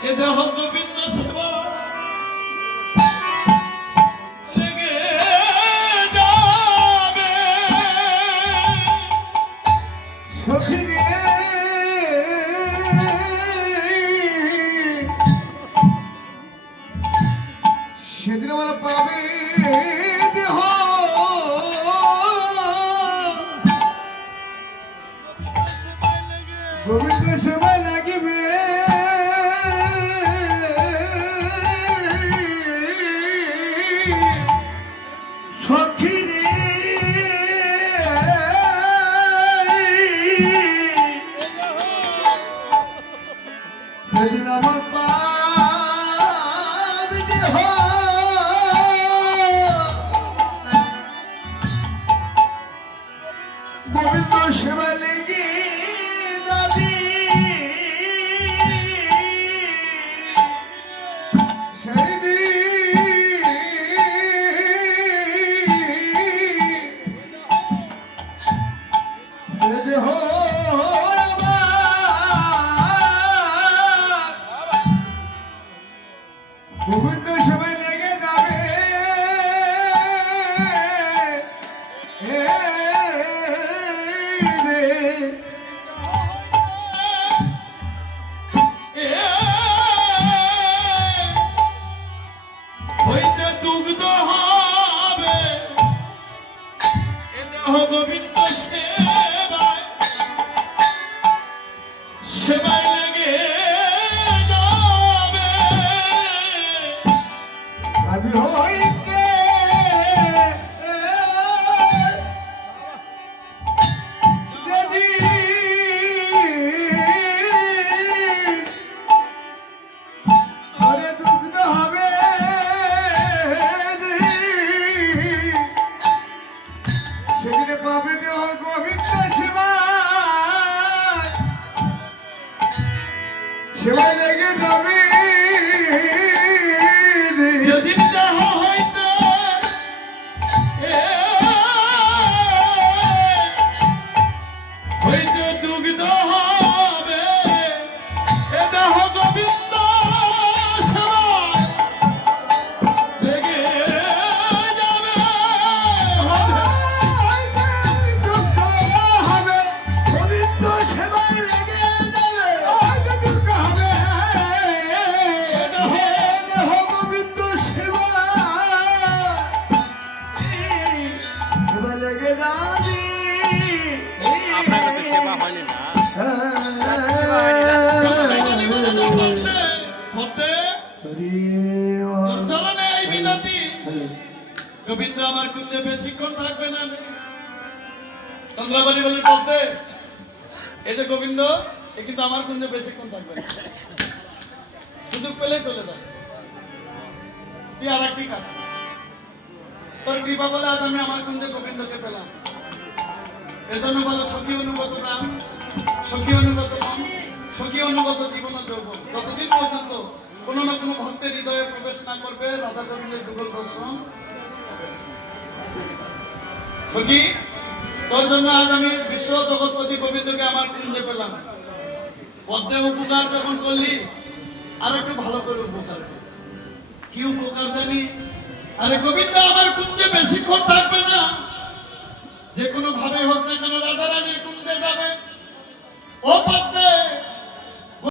এ দেহ গোবিন্দ সেবা লেগে যাবে সখী রে সেদিন আমার পাবে দেহ গোবিন্দ সেবা লাগিবে সখী রে সেদিন আমার পাবে দেহ গোবিন্দ সেবা লেগে যাবি সেই দিন দেহ গোবিন্দ সেবায় লেগে যাবে হইতে দুগ্ধ হবে এ দেহ গোবিন্দ সেবায় সেবায় লেগে যাবে আমি হইতে যদি ঘরে দুগ্ধ হবে সেদিনে পাবে দেহ গোবিন্দ সেবায় লেগে যাবে যেদিন দেহ হইতে হইতে দুগ্ধ হবে এ দেহ গোবিন্দ সেবায় লেগে যাবে দুঃখ হবে গোবিন্দ সেবায় লেগে যাবে দুঃখ হবে দেহ গোবিন্দ সেবা লেগে যাবে আপনার কাছে সেবা হয়নি না গোবিন্দ আমার কুঞ্জে বেশিক্ষণ থাকবে না চন্দ্রাবাড়ি বলে বলতে এই যে গোবিন্দ এ কিন্তু আমার কুঞ্জে বেশিক্ষণ থাকবে না সুযোগ পেলেই চলে যাবে তুই আর একটি কাজ তোর কৃপা বলে আজ আমি আমার কুঞ্জে গোবিন্দকে পেলাম এজন্য বলে সখী অনুগত প্রাণ সখী অনুগত মন সখী অনুগত জীবন যৌবন যতদিন পর্যন্ত কোনো না কোনো ভক্তের হৃদয়ে প্রবেশ না করবে রাধা গোবিন্দের যুগল দর্শন সখী তোর জন্য আজ আমি বিশ্ব জগৎপতি গোবিন্দকে আমার কুঞ্জে পেলাম পদ্মে উপকার যখন করলি আর একটু ভালো করে উপকার কর কি উপকার জানি আরে গোবিন্দ আমার কুঞ্জে বেশিক্ষণ থাকবে না যে কোনো ভাবে হোক না কেন রাধা রানীর কুঞ্জে যাবে